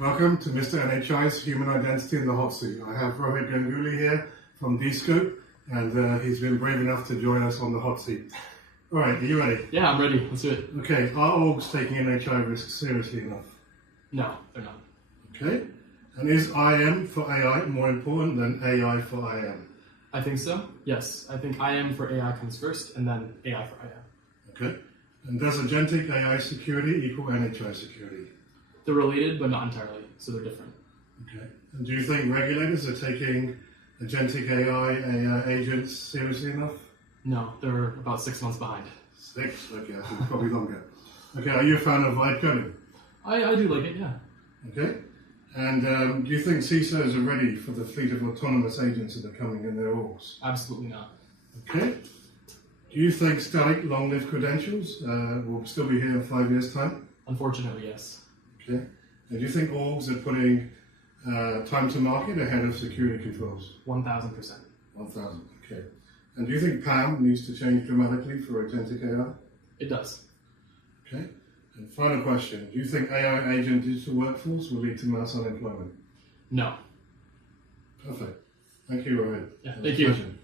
Welcome to Mr. NHI's Human Identity in the Hot Seat. I have Rohit Ganguly here from Descope, and he's been brave enough to join us on the hot seat. All right, are you ready? Yeah, I'm ready. Let's do it. Okay, are orgs taking NHI risks seriously enough? No, they're not. Okay, and is IM for AI more important than AI for IM? I think so. Yes, I think IM for AI comes first, and then AI for IM. Okay, and does agentic AI security equal NHI security? They're related, but not entirely, so they're different. Okay, and do you think regulators are taking agentic AI agents seriously enough? No, they're about 6 months behind. 6? Okay, I think probably longer. Okay, are you a fan of vibe coding? I do like it, yeah. Okay, and do you think CISOs are ready for the fleet of autonomous agents that are coming in their orgs? Absolutely not. Okay, do you think static long-lived credentials will still be here in 5 years' time? Unfortunately, yes. Okay, and do you think orgs are putting time to market ahead of security controls? 1,000%. 1,000, okay. And do you think PAM needs to change dramatically for agentic AI? It does. Okay. And final question, do you think AI agent digital workforce will lead to mass unemployment? No. Perfect. Thank you, Rohit. Yeah, It was thank a you. pleasure.